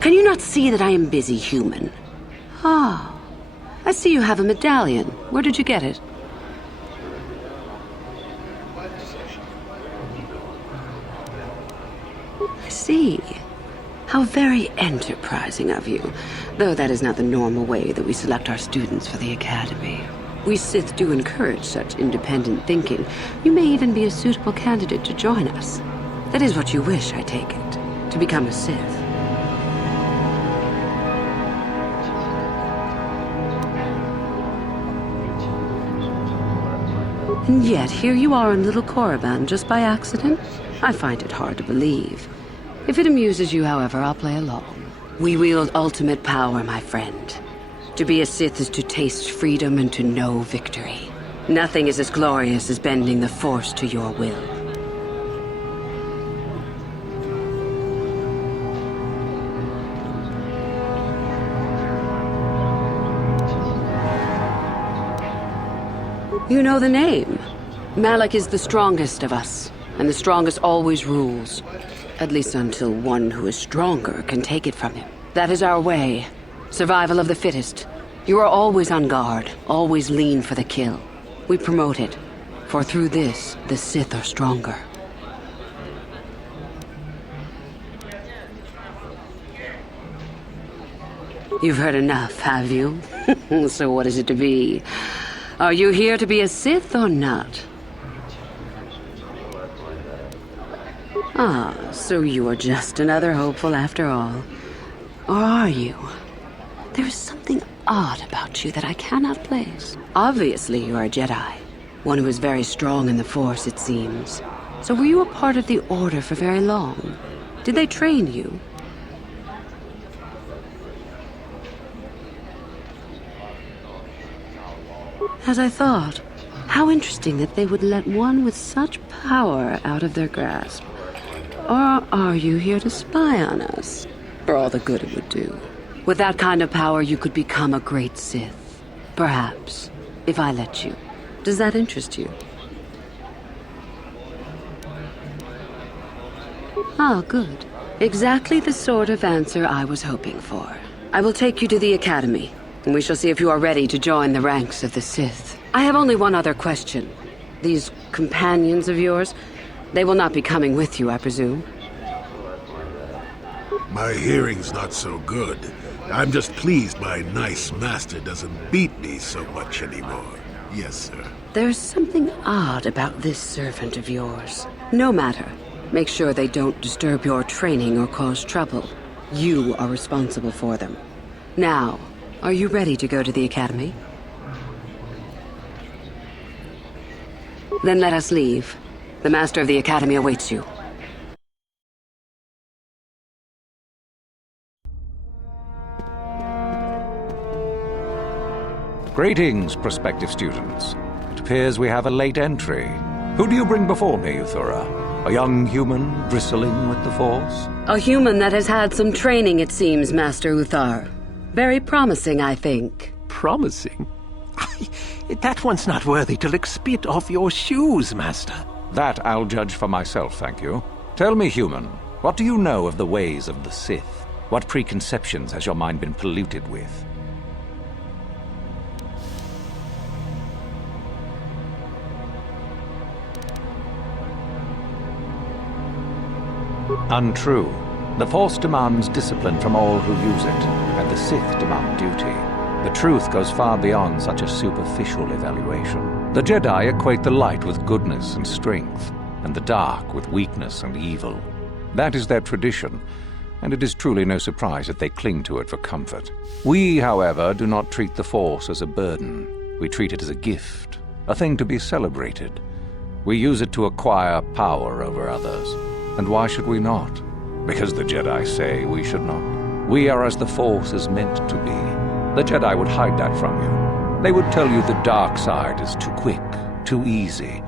Can you not see that I am busy, human? Ah, I see you have a medallion. Where did you get it? I see. How very enterprising of you. Though that is not the normal way that we select our students for the Academy. We Sith do encourage such independent thinking. You may even be a suitable candidate to join us. That is what you wish, I take it. To become a Sith. And yet, here you are in little Korriban just by accident? I find it hard to believe. If it amuses you, however, I'll play along. We wield ultimate power, my friend. To be a Sith is to taste freedom and to know victory. Nothing is as glorious as bending the Force to your will. You know the name. Malak is the strongest of us, and the strongest always rules. At least until one who is stronger can take it from him. That is our way. Survival of the fittest. You are always on guard, always lean for the kill. We promote it, for through this, the Sith are stronger. You've heard enough, have you? So what is it to be? Are you here to be a Sith or not? Ah, so you are just another hopeful after all. Or are you? There is something odd about you that I cannot place. Obviously, you are a Jedi. One who is very strong in the Force, it seems. So were you a part of the Order for very long? Did they train you? As I thought. How interesting that they would let one with such power out of their grasp. Or are you here to spy on us? For all the good it would do. With that kind of power, you could become a great Sith. Perhaps, if I let you. Does that interest you? Ah, good. Exactly the sort of answer I was hoping for. I will take you to the Academy, and we shall see if you are ready to join the ranks of the Sith. I have only one other question. These companions of yours, they will not be coming with you, I presume? My hearing's not so good. I'm just pleased my nice master doesn't beat me so much anymore. Yes, sir. There's something odd about this servant of yours. No matter. Make sure they don't disturb your training or cause trouble. You are responsible for them. Now, are you ready to go to the Academy? Then let us leave. The Master of the Academy awaits you. Greetings, prospective students. It appears we have a late entry. Who do you bring before me, Uthura? A young human bristling with the Force? A human that has had some training, it seems, Master Uthar. Very promising, I think. Promising? That one's not worthy to lick spit off your shoes, Master. That I'll judge for myself, thank you. Tell me, human, what do you know of the ways of the Sith? What preconceptions has your mind been polluted with? Untrue. The Force demands discipline from all who use it, and the Sith demand duty. The truth goes far beyond such a superficial evaluation. The Jedi equate the light with goodness and strength, and the dark with weakness and evil. That is their tradition, and it is truly no surprise that they cling to it for comfort. We, however, do not treat the Force as a burden. We treat it as a gift, a thing to be celebrated. We use it to acquire power over others. And why should we not? Because the Jedi say we should not. We are as the Force is meant to be. The Jedi would hide that from you. They would tell you the dark side is too quick, too easy,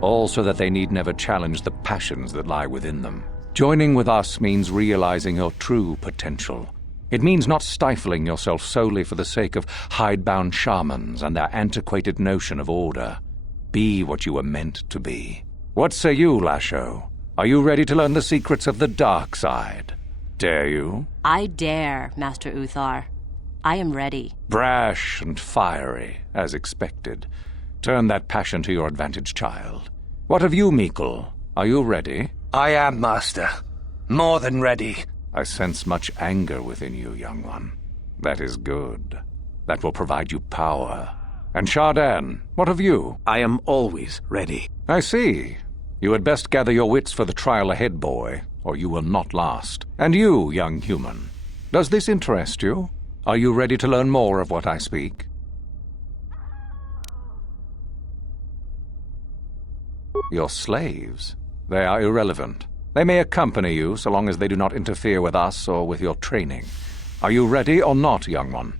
all so that they need never challenge the passions that lie within them. Joining with us means realizing your true potential. It means not stifling yourself solely for the sake of hidebound shamans and their antiquated notion of order. Be what you were meant to be. What say you, Lasho? Are you ready to learn the secrets of the dark side? Dare you? I dare, Master Uthar. I am ready. Brash and fiery, as expected. Turn that passion to your advantage, child. What of you, Meekle? Are you ready? I am, Master. More than ready. I sense much anger within you, young one. That is good. That will provide you power. And Shardan, what of you? I am always ready. I see. You had best gather your wits for the trial ahead, boy, or you will not last. And you, young human, does this interest you? Are you ready to learn more of what I speak? Your slaves? They are irrelevant. They may accompany you so long as they do not interfere with us or with your training. Are you ready or not, young one?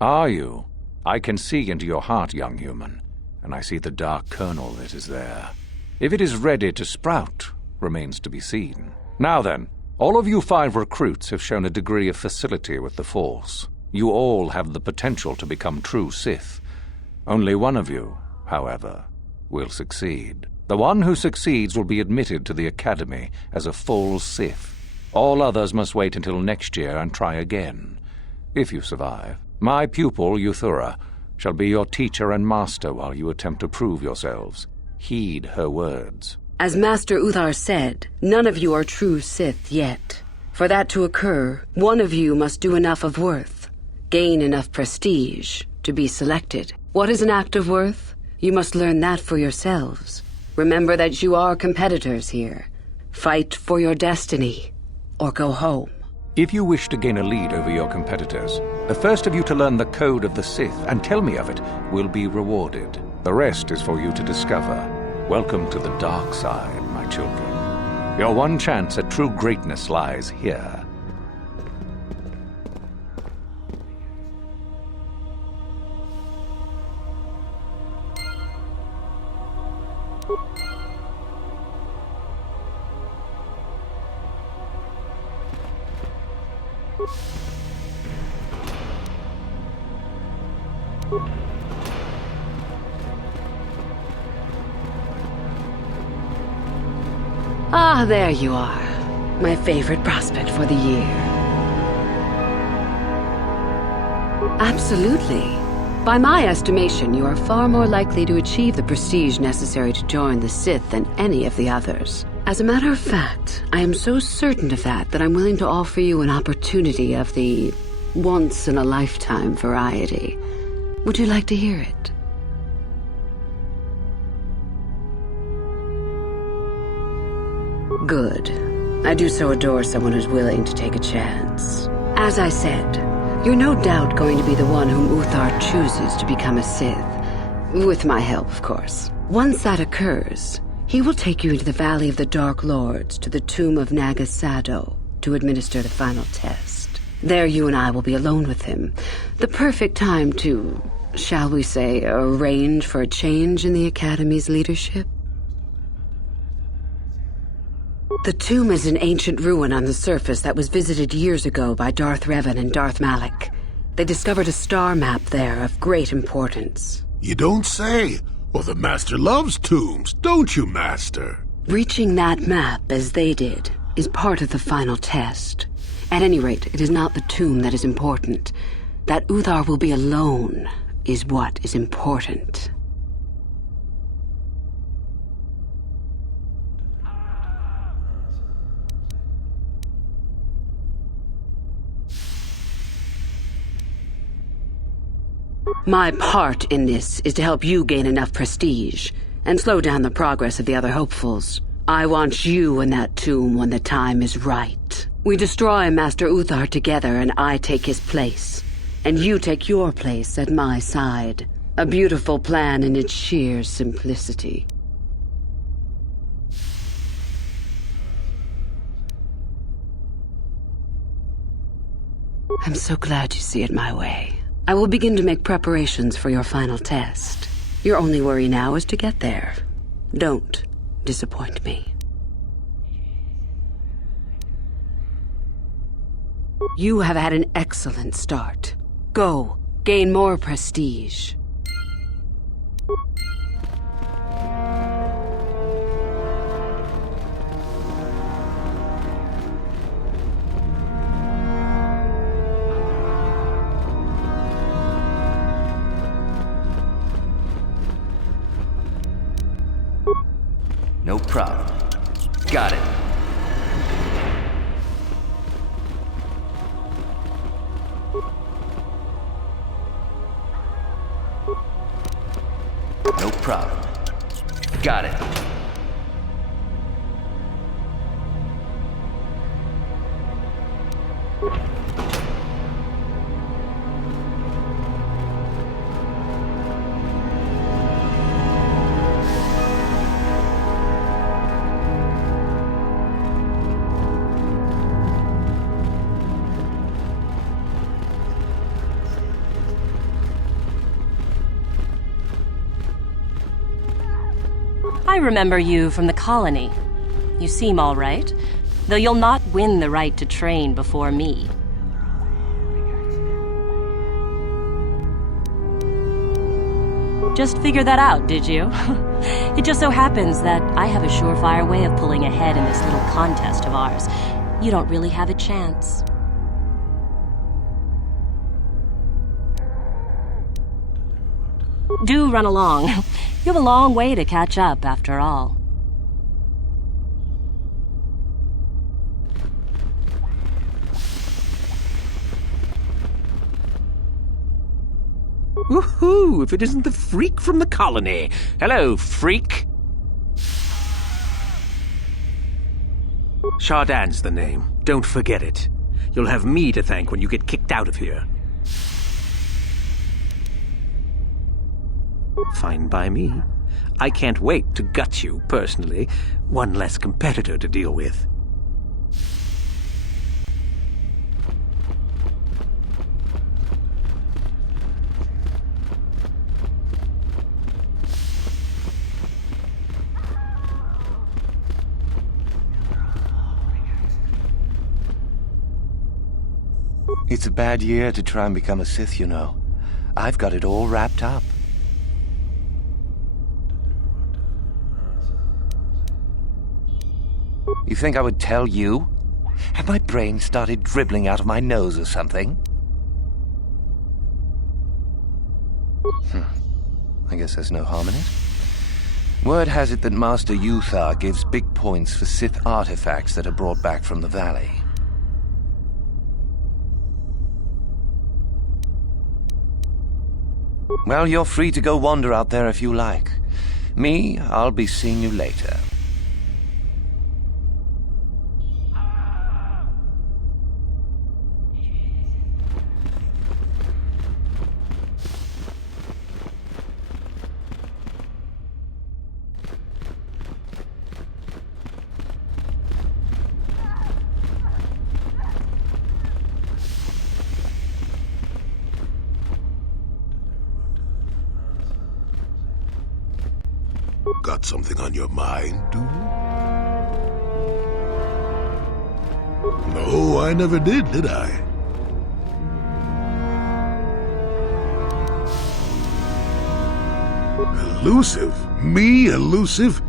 Are you? I can see into your heart, young human, and I see the dark kernel that is there. If it is ready to sprout, remains to be seen. Now then, all of you 5 recruits have shown a degree of facility with the Force. You all have the potential to become true Sith. Only one of you, however, will succeed. The one who succeeds will be admitted to the Academy as a full Sith. All others must wait until next year and try again, if you survive. My pupil, Euthura, shall be your teacher and master while you attempt to prove yourselves. Heed her words. As Master Uthar said, none of you are true Sith yet. For that to occur, one of you must do enough of worth, gain enough prestige, to be selected. What is an act of worth? You must learn that for yourselves. Remember that you are competitors here. Fight for your destiny, or go home. If you wish to gain a lead over your competitors, the first of you to learn the code of the Sith and tell me of it will be rewarded. The rest is for you to discover. Welcome to the dark side, my children. Your one chance at true greatness lies here. Ah, there you are. My favorite prospect for the year. Absolutely. By my estimation, you are far more likely to achieve the prestige necessary to join the Sith than any of the others. As a matter of fact, I am so certain of that I'm willing to offer you an opportunity of the once-in-a-lifetime variety. Would you like to hear it? Good. I do so adore someone who's willing to take a chance. As I said, you're no doubt going to be the one whom Uthar chooses to become a Sith. With my help, of course. Once that occurs, he will take you into the Valley of the Dark Lords to the tomb of Nagasado to administer the final test. There you and I will be alone with him. The perfect time to, shall we say, arrange for a change in the Academy's leadership. The tomb is an ancient ruin on the surface that was visited years ago by Darth Revan and Darth Malak. They discovered a star map there of great importance. You don't say. Well, the Master loves tombs, don't you, Master? Reaching that map, as they did, is part of the final test. At any rate, it is not the tomb that is important. That Uthar will be alone is what is important. My part in this is to help you gain enough prestige and slow down the progress of the other hopefuls. I want you in that tomb when the time is right. We destroy Master Uthar together and I take his place. And you take your place at my side. A beautiful plan in its sheer simplicity. I'm so glad you see it my way. I will begin to make preparations for your final test. Your only worry now is to get there. Don't disappoint me. You have had an excellent start. Go, gain more prestige. No problem. Got it. No problem. Got it. I remember you from the colony. You seem all right, though you'll not win the right to train before me. Just figured that out, did you? It just so happens that I have a surefire way of pulling ahead in this little contest of ours. You don't really have a chance. Do run along. You have a long way to catch up, after all. Woohoo! If it isn't the freak from the colony. Hello, freak. Chardin's the name. Don't forget it. You'll have me to thank when you get kicked out of here. Fine by me. I can't wait to gut you, personally. One less competitor to deal with. It's a bad year to try and become a Sith, you know. I've got it all wrapped up. You think I would tell you? Have my brain started dribbling out of my nose or something? I guess there's no harm in it. Word has it that Master Uthar gives big points for Sith artifacts that are brought back from the valley. Well, you're free to go wander out there if you like. Me, I'll be seeing you later. Got something on your mind, do you? No, I never did I? Elusive? Me, elusive?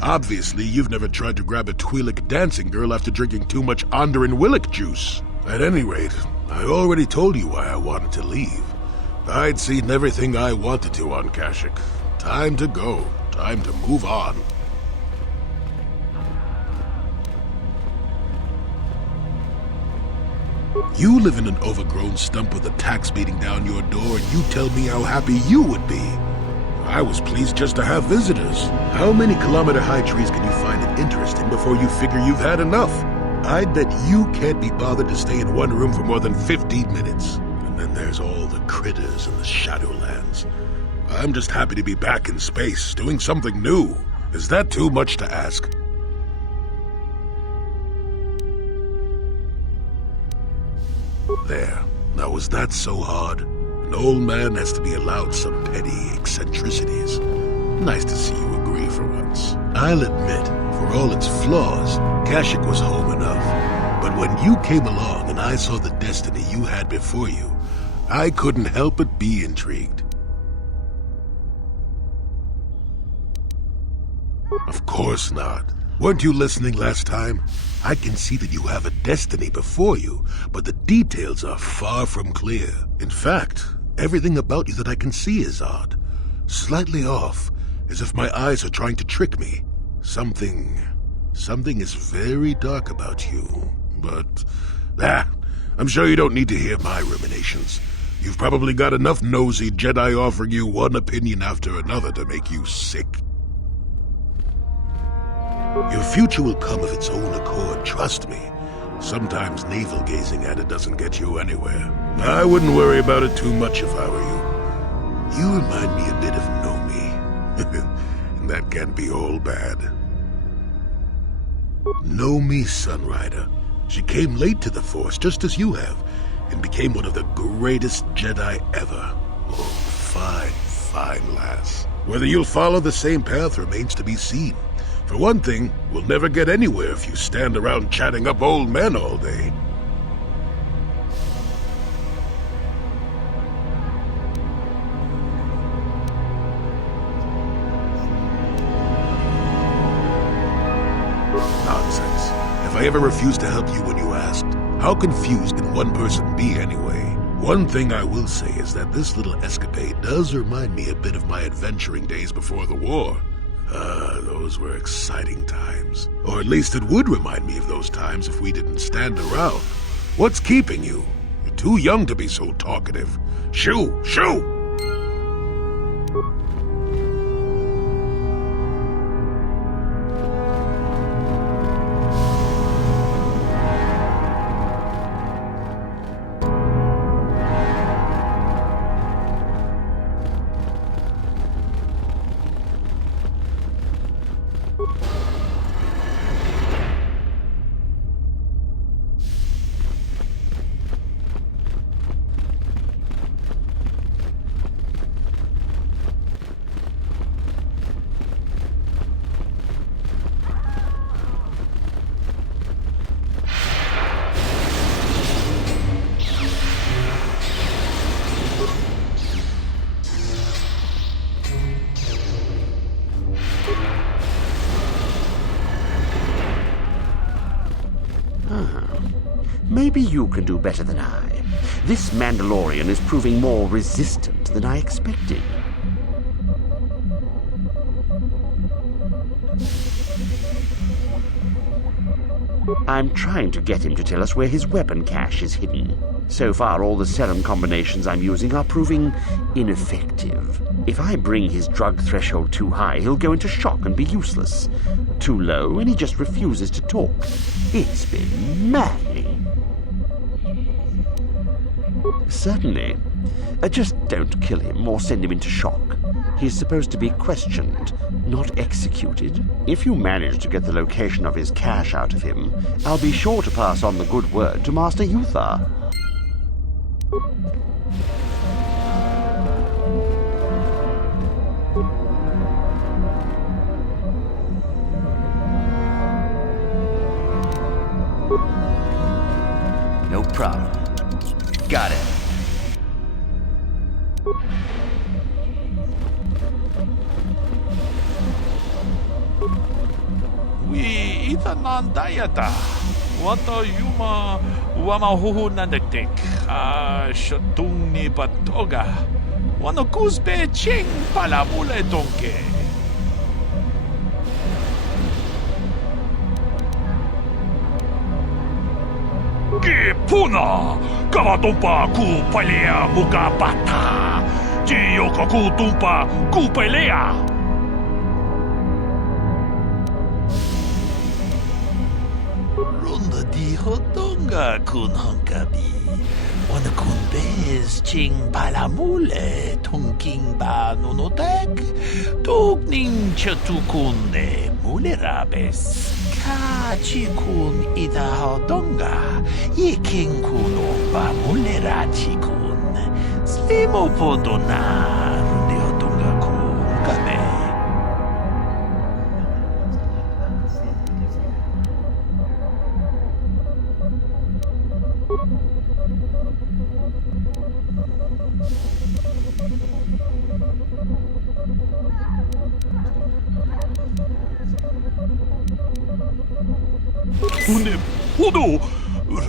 Obviously, you've never tried to grab a Twi'lek dancing girl after drinking too much Onderan Willick juice. At any rate, I already told you why I wanted to leave. I'd seen everything I wanted to on Kashyyyk. Time to go. Time to move on. You live in an overgrown stump with a tax beating down your door, and you tell me how happy you would be. I was pleased just to have visitors. How many kilometer-high trees can you find it interesting before you figure you've had enough? I'd bet you can't be bothered to stay in one room for more than 15 minutes. And then there's all the critters in the Shadowlands. I'm just happy to be back in space, doing something new. Is that too much to ask? There. Now, was that so hard? An old man has to be allowed some petty eccentricities. Nice to see you agree for once. I'll admit, for all its flaws, Kashyyyk was home enough. But when you came along and I saw the destiny you had before you, I couldn't help but be intrigued. Of course not. Weren't you listening last time? I can see that you have a destiny before you, but the details are far from clear. In fact, everything about you that I can see is odd. Slightly off, as if my eyes are trying to trick me. Something is very dark about you. But, I'm sure you don't need to hear my ruminations. You've probably got enough nosy Jedi offering you one opinion after another to make you sick. Your future will come of its own accord, trust me. Sometimes navel-gazing at it doesn't get you anywhere. I wouldn't worry about it too much if I were you. You remind me a bit of Nomi. And that can't be all bad. Nomi Sunrider. She came late to the Force, just as you have, and became one of the greatest Jedi ever. Oh, fine lass. Whether you'll follow the same path remains to be seen. For one thing, we'll never get anywhere if you stand around chatting up old men all day. Nonsense. Have I ever refused to help you when you asked? How confused can one person be anyway? One thing I will say is that this little escapade does remind me a bit of my adventuring days before the war. Those were exciting times. Or at least it would remind me of those times if we didn't stand around. What's keeping you? You're too young to be so talkative. Shoo! Maybe you can do better than I. This Mandalorian is proving more resistant than I expected. I'm trying to get him to tell us where his weapon cache is hidden. So far, all the serum combinations I'm using are proving ineffective. If I bring his drug threshold too high, he'll go into shock and be useless. Too low, and he just refuses to talk. It's been maddening. Certainly. Just don't kill him or send him into shock. He's supposed to be questioned, not executed. If you manage to get the location of his cache out of him, I'll be sure to pass on the good word to Master Yuthar. No problem. Got it. We itanan dayata. Wata yuma wamahuhu nandektek. Shatung ni patoga. Wano kuzbe ching palamule donke. Puna kamatumpa ku palea muka bata jiyoka ku tumpa ku pelea Runda di hotonga kun honkabi wana kun bez ching palamule tongking ba nunotek tugning chatukunne mulerabes Kachikun ida hodonga, yiking kun opa mulera chikun, slimo podona, runde hodonga kun kame. 눈에 포도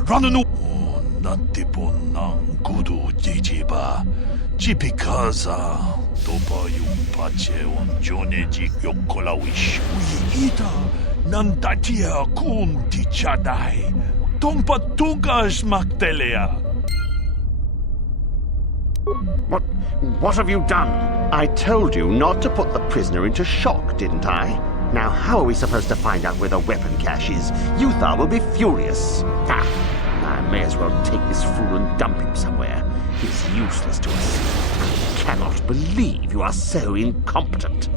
라는 나티본낭 구두 지지바 지피카사 도바유 파체온 조네지 요콜라위시 위이다 난다티아 군 디차다이 동파 통가스 막텔레아. What have you done? I told you not to put the prisoner into shock, didn't I? Now how are we supposed to find out where the weapon cache is? Yuthar will be furious. I may as well take this fool and dump him somewhere. He's useless to us. I cannot believe you are so incompetent.